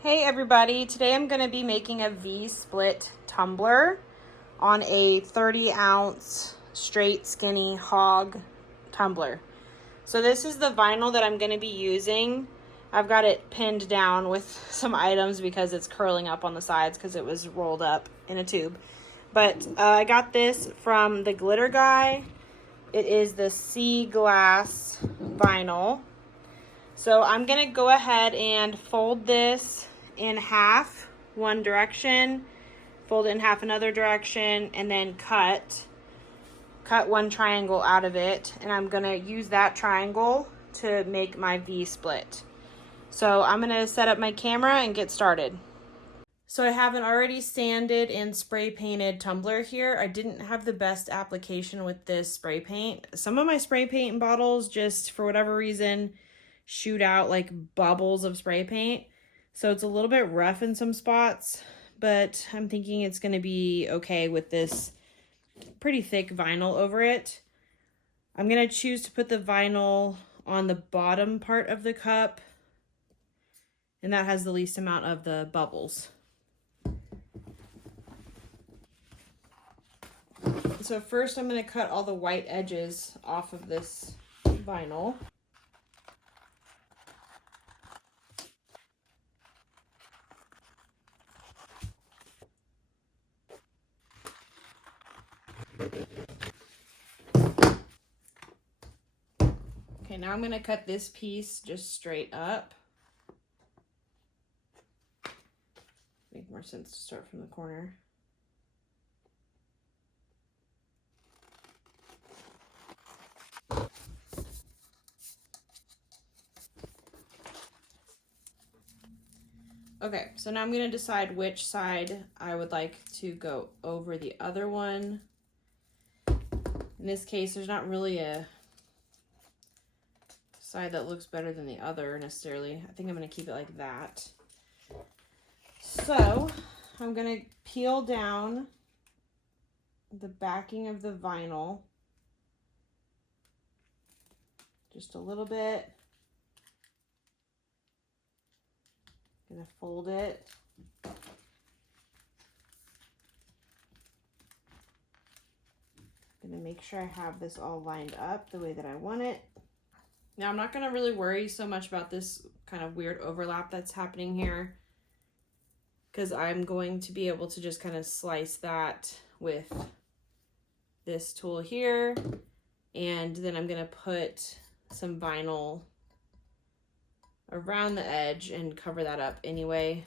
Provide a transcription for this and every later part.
Hey everybody, today I'm going to be making a V-split tumbler on a 30-ounce straight skinny hog tumbler. So this is the vinyl that I'm going to be using. I've got it pinned down with some items because it's curling up on the sides because it was rolled up in a tube. But I got this from the Glitter Guy. It is the sea glass vinyl. So I'm going to go ahead and fold this in half one direction, fold it in half another direction, and then cut one triangle out of it. And I'm going to use that triangle to make my V-split. So I'm going to set up my camera and get started. So I have an already sanded and spray painted tumbler here. I didn't have the best application with this spray paint. Some of my spray paint bottles just, for whatever reason, shoot out like bubbles of spray paint. So it's a little bit rough in some spots, but I'm thinking it's going to be okay with this pretty thick vinyl over it. I'm going to choose to put the vinyl on the bottom part of the cup, and that has the least amount of the bubbles. So first I'm going to cut all the white edges off of this vinyl. Okay, now I'm going to cut this piece just straight up. Make more sense to start from the corner. Okay, so now I'm going to decide which side I would like to go over the other one. In this case, there's not really a side that looks better than the other necessarily. I think I'm going to keep it like that. So I'm going to peel down the backing of the vinyl just a little bit. I'm going to fold it. I'm going to make sure I have this all lined up the way that I want it. Now I'm not going to really worry so much about this kind of weird overlap that's happening here, because I'm going to be able to just kind of slice that with this tool here, and then I'm going to put some vinyl around the edge and cover that up anyway.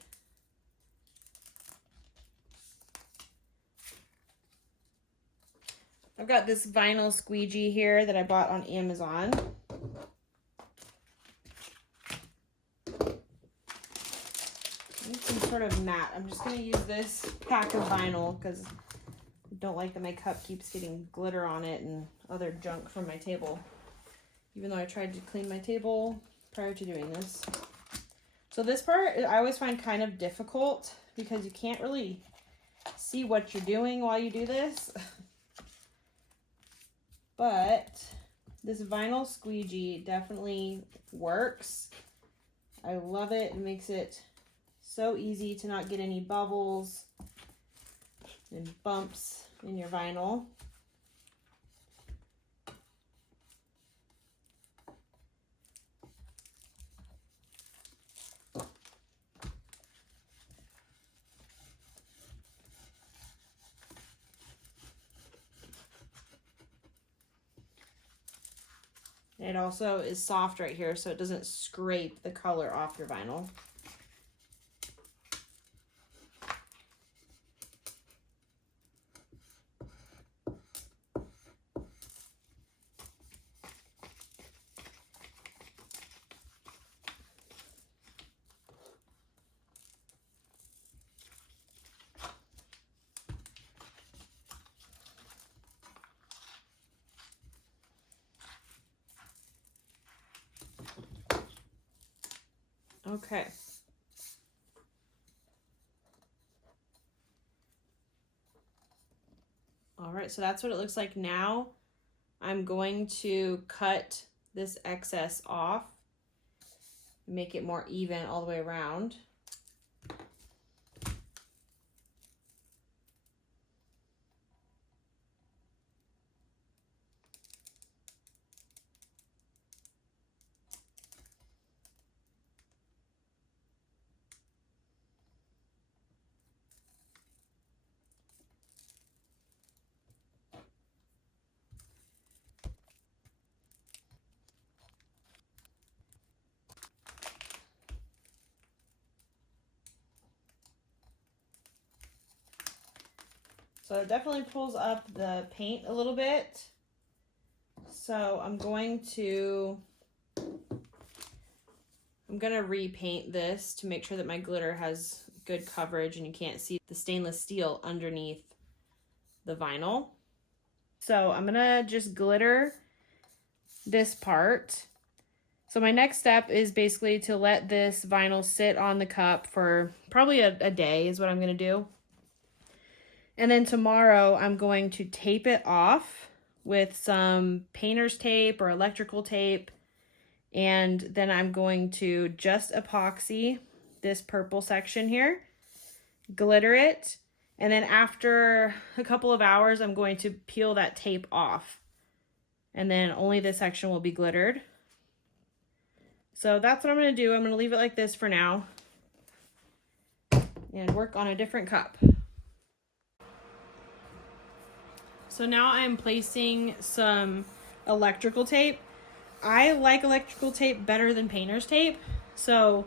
I've got this vinyl squeegee here that I bought on Amazon. Some sort of mat. I'm just going to use this pack of vinyl because I don't like that my cup keeps getting glitter on it and other junk from my table, even though I tried to clean my table prior to doing this. So this part I always find kind of difficult because you can't really see what you're doing while you do this. But this vinyl squeegee definitely works. I love it. It makes it so easy to not get any bubbles and bumps in your vinyl. It also is soft right here, so it doesn't scrape the color off your vinyl. Okay. All right, so that's what it looks like now. I'm going to cut this excess off, make it more even all the way around. So it definitely pulls up the paint a little bit. So I'm gonna repaint this to make sure that my glitter has good coverage and you can't see the stainless steel underneath the vinyl. So I'm gonna just glitter this part. So my next step is basically to let this vinyl sit on the cup for probably a day is what I'm gonna do. And then tomorrow I'm going to tape it off with some painter's tape or electrical tape. And then I'm going to just epoxy this purple section here, glitter it, and then after a couple of hours, I'm going to peel that tape off. And then only this section will be glittered. So that's what I'm going to do. I'm going to leave it like this for now and work on a different cup. So now I'm placing some electrical tape. I like electrical tape better than painter's tape, so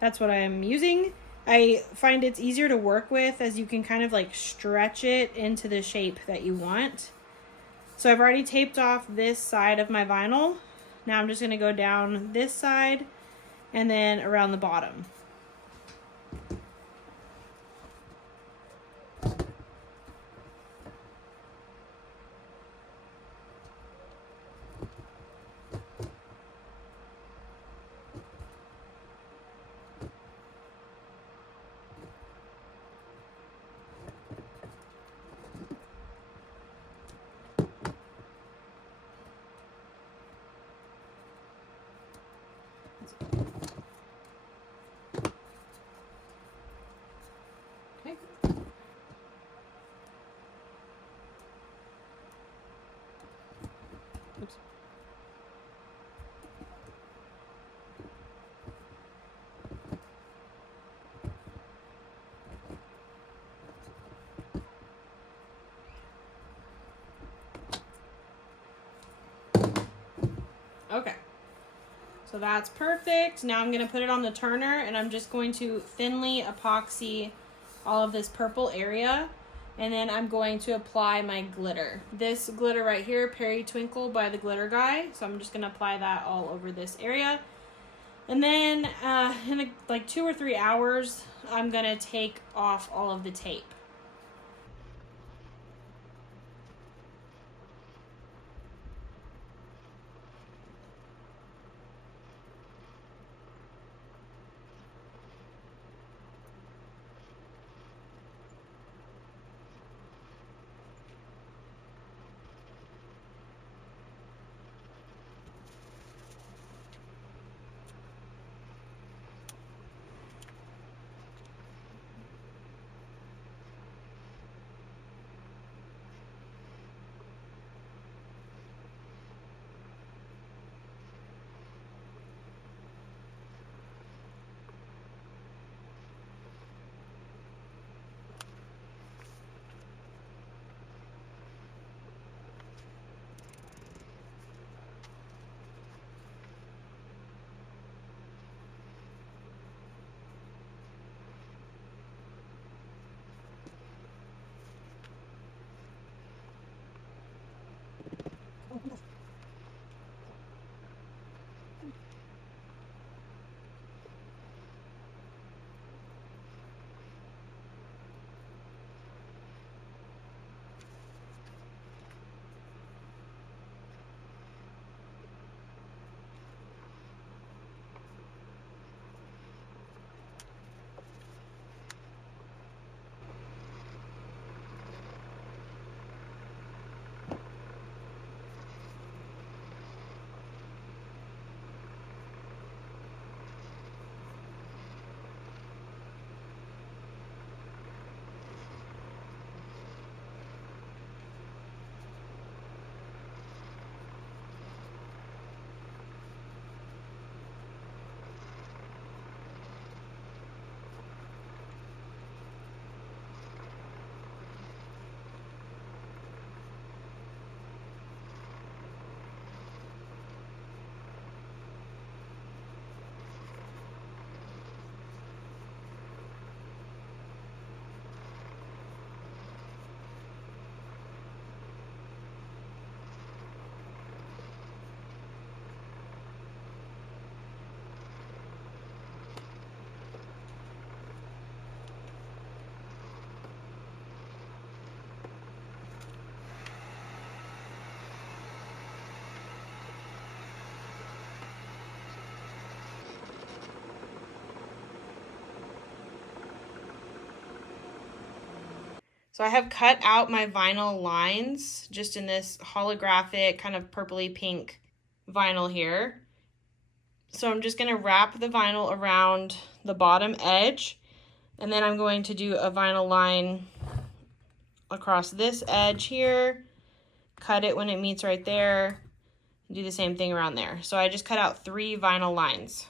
that's what I'm using. I find it's easier to work with as you can kind of like stretch it into the shape that you want. So I've already taped off this side of my vinyl. Now I'm just going to go down this side and then around the bottom. Okay. Oops. Okay. So that's perfect. Now I'm going to put it on the turner and I'm just going to thinly epoxy all of this purple area. And then I'm going to apply my glitter. This glitter right here, Perry Twinkle by the Glitter Guy. So I'm just going to apply that all over this area. And then in like 2 or 3 hours, I'm going to take off all of the tape. So I have cut out my vinyl lines just in this holographic kind of purpley pink vinyl here. So I'm just gonna wrap the vinyl around the bottom edge, and then I'm going to do a vinyl line across this edge here, cut it when it meets right there, and do the same thing around there. So I just cut out 3 vinyl lines.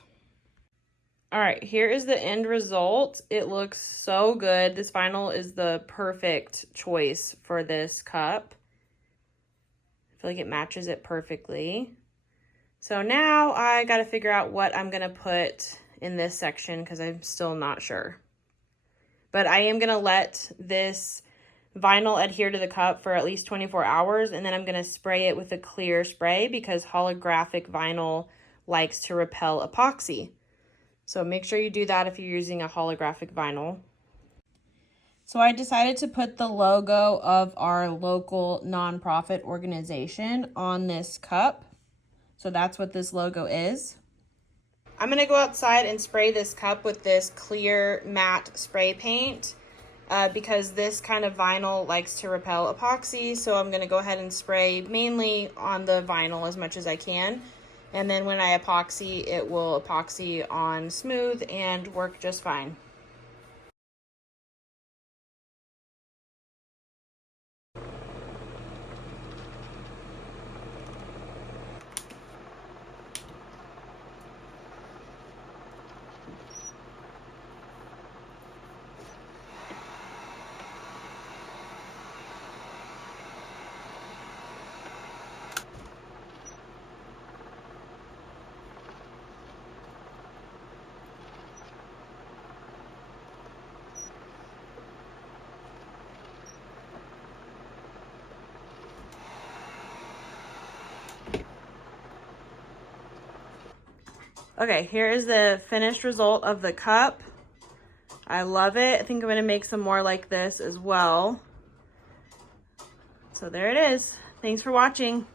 All right, here is the end result. It looks so good. This vinyl is the perfect choice for this cup. I feel like it matches it perfectly. So now I got to figure out what I'm going to put in this section because I'm still not sure. But I am going to let this vinyl adhere to the cup for at least 24 hours, and then I'm going to spray it with a clear spray because holographic vinyl likes to repel epoxy. So make sure you do that if you're using a holographic vinyl. So I decided to put the logo of our local nonprofit organization on this cup. So that's what this logo is. I'm gonna go outside and spray this cup with this clear matte spray paint because this kind of vinyl likes to repel epoxy. So I'm gonna go ahead and spray mainly on the vinyl as much as I can. And then when I epoxy, it will epoxy on smooth and work just fine. Okay, here is the finished result of the cup. I love it. I think I'm gonna make some more like this as well. So there it is. Thanks for watching.